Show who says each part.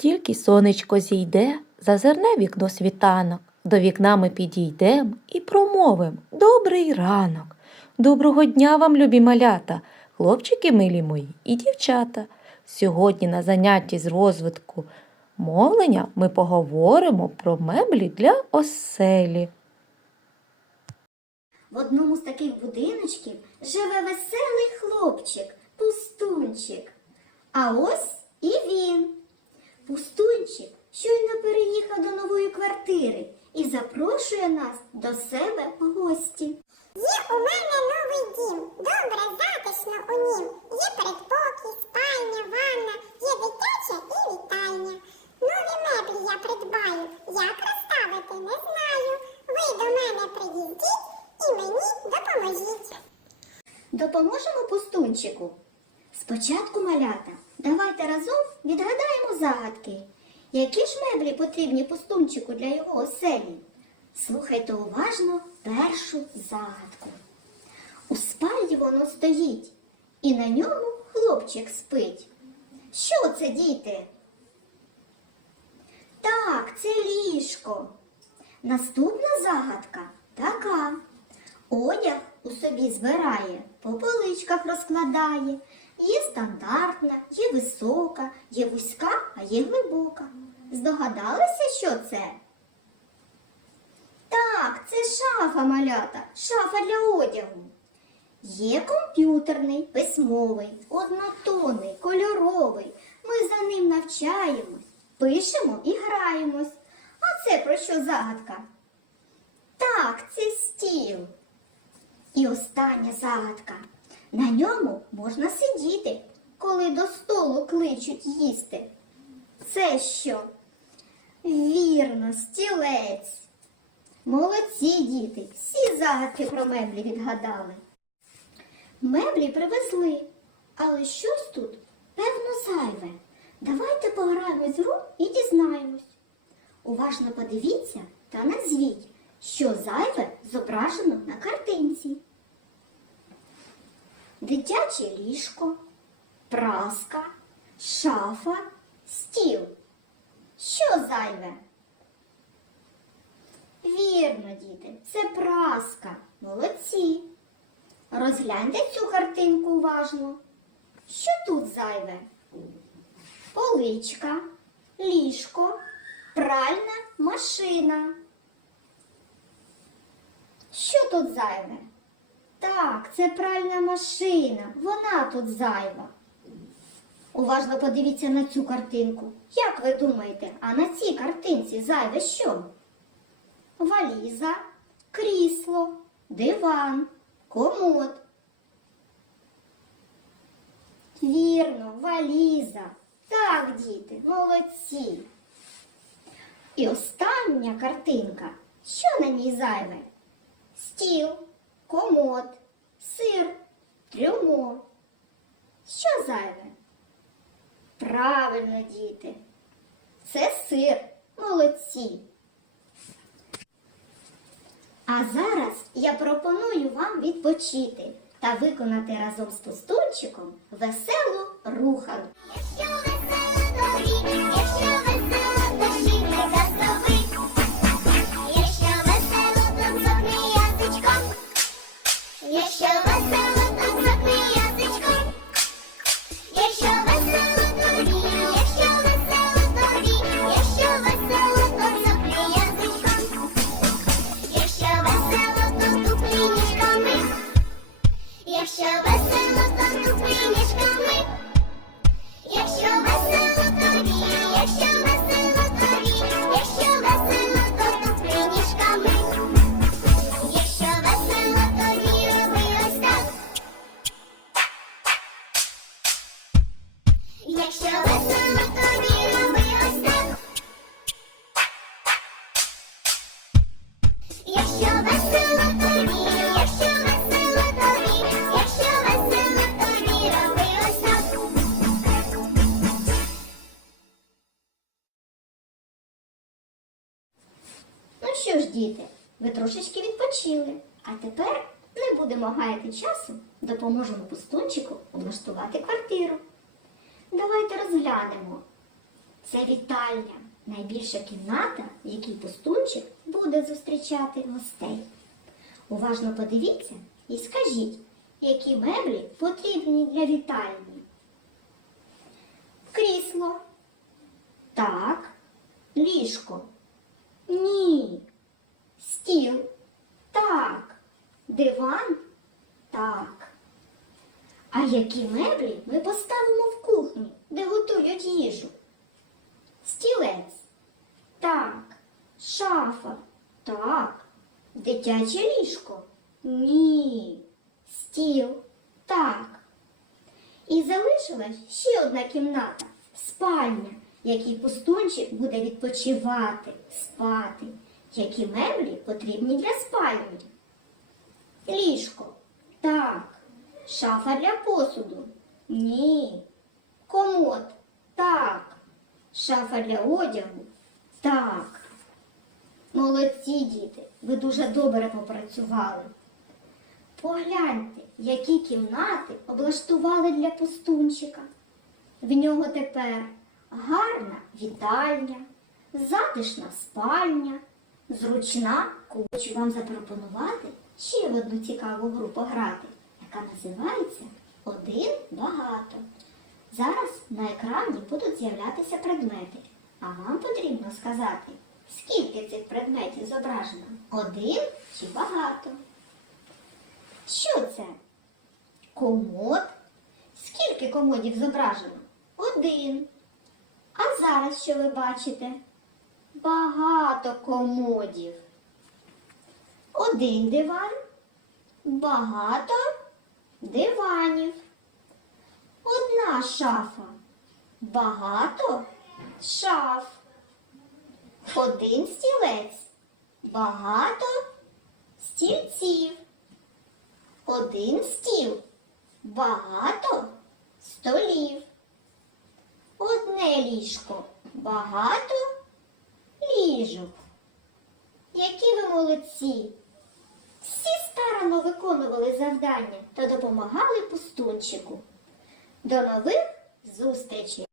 Speaker 1: Тільки сонечко зійде, зазирне вікно світанок, до вікна ми підійдем і промовим добрий ранок. Доброго дня вам, любі малята, хлопчики милі мої і дівчата. Сьогодні на занятті з розвитку мовлення ми поговоримо про меблі для оселі.
Speaker 2: В одному з таких будиночків живе веселий хлопчик, пустунчик. А ось і він. Пустунчик щойно переїхав до нової квартири і запрошує нас до себе в гості.
Speaker 3: Є у мене новий дім, добре, затишно у нім. Є передпокій, спальня, ванна, є дитяча і вітальня. Нові меблі я придбаю, як розставити не знаю. Ви до мене приїздіть і мені допоможіть.
Speaker 2: Допоможемо пустунчику. Спочатку малята, давайте разом відгадаємо загадки. Які ж меблі потрібні пустунчику для його оселі? Слухайте уважно першу загадку. У спальні воно стоїть, і на ньому хлопчик спить. Що це, діти? Так, це ліжко. Наступна загадка така. Одяг у собі збирає, по поличках розкладає. Є стандартна, є висока, є вузька, а є глибока. Здогадалися, що це? Так, це шафа малята, шафа для одягу. Є комп'ютерний, письмовий, однотонний, кольоровий. Ми за ним навчаємось, пишемо і граємось. А це про що загадка? Так, це стіл. І остання загадка. На ньому можна сидіти, коли до столу кличуть їсти. Це що? Вірно, стілець. Молодці діти, всі загадки про меблі відгадали. Меблі привезли, але щось тут, певно, зайве. Давайте пограємось в гру і дізнаємось. Уважно подивіться та назвіть, що зайве зображено на картинці. Дитяче ліжко, праска, шафа, стіл. Що зайве? Вірно, діти, це праска. Молодці. Розгляньте цю картинку уважно. Що тут зайве? Поличка, ліжко, пральна машина. Що тут зайве? Так, це пральна машина. Вона тут зайва. Уважно подивіться на цю картинку. Як ви думаєте, а на цій картинці зайве що? Валіза, крісло, диван, комод. Вірно, валіза. Так, діти, молодці. І остання картинка. Що на ній зайве? Стіл, комод, сир, трюмо. Що зайве? Правильно, діти. Це сир. Молодці. А зараз я пропоную вам відпочити та виконати разом з пустунчиком веселу руханку.
Speaker 3: Якщо весело, тоді роби ось так. Якщо тобі, якщо весело тобі, якщо весело тобі, роби.
Speaker 2: Ну що ж, діти, ви трошечки відпочили. А тепер не будемо гаяти часу, допоможемо пустунчику облаштувати квартиру. Давайте розглянемо, Це вітальня, найбільша кімната, в якій пустунчик буде зустрічати гостей. Уважно подивіться і скажіть, які меблі потрібні для вітальні. Крісло. Так. Ліжко. Ні. Стіл. Так. Диван. Так. А які меблі ми поставимо в кухні, де готують їжу? Стілець. Так. Шафа. Так. Дитяче ліжко. Ні. Стіл. Так. І залишилась ще одна кімната спальня, в якій пустунчик буде відпочивати, спати. Які меблі потрібні для спальні? Ліжко. Так. Шафа для посуду. Ні. Комод. Так. Шафа для одягу. Так. Молодці діти, ви дуже добре попрацювали. Погляньте, які кімнати облаштували для пустунчика. В нього тепер гарна вітальня, затишна спальня, зручна. Хочу вам запропонувати ще одну цікаву гру пограти, яка називається Один багато. Зараз на екрані будуть з'являтися предмети, а вам потрібно сказати, скільки цих предметів зображено один чи багато. Що це? Комод. Скільки комодів зображено? Один. А зараз що ви бачите? Багато комодів. Один диван. Багато диванів. Одна шафа. Багато шаф. Один стілець. Багато стільців. Один стіл, багато столів. Одне ліжко, багато ліжок. Які ви молодці! Всі старано виконували завдання та допомагали пустунчику. До нових зустрічей!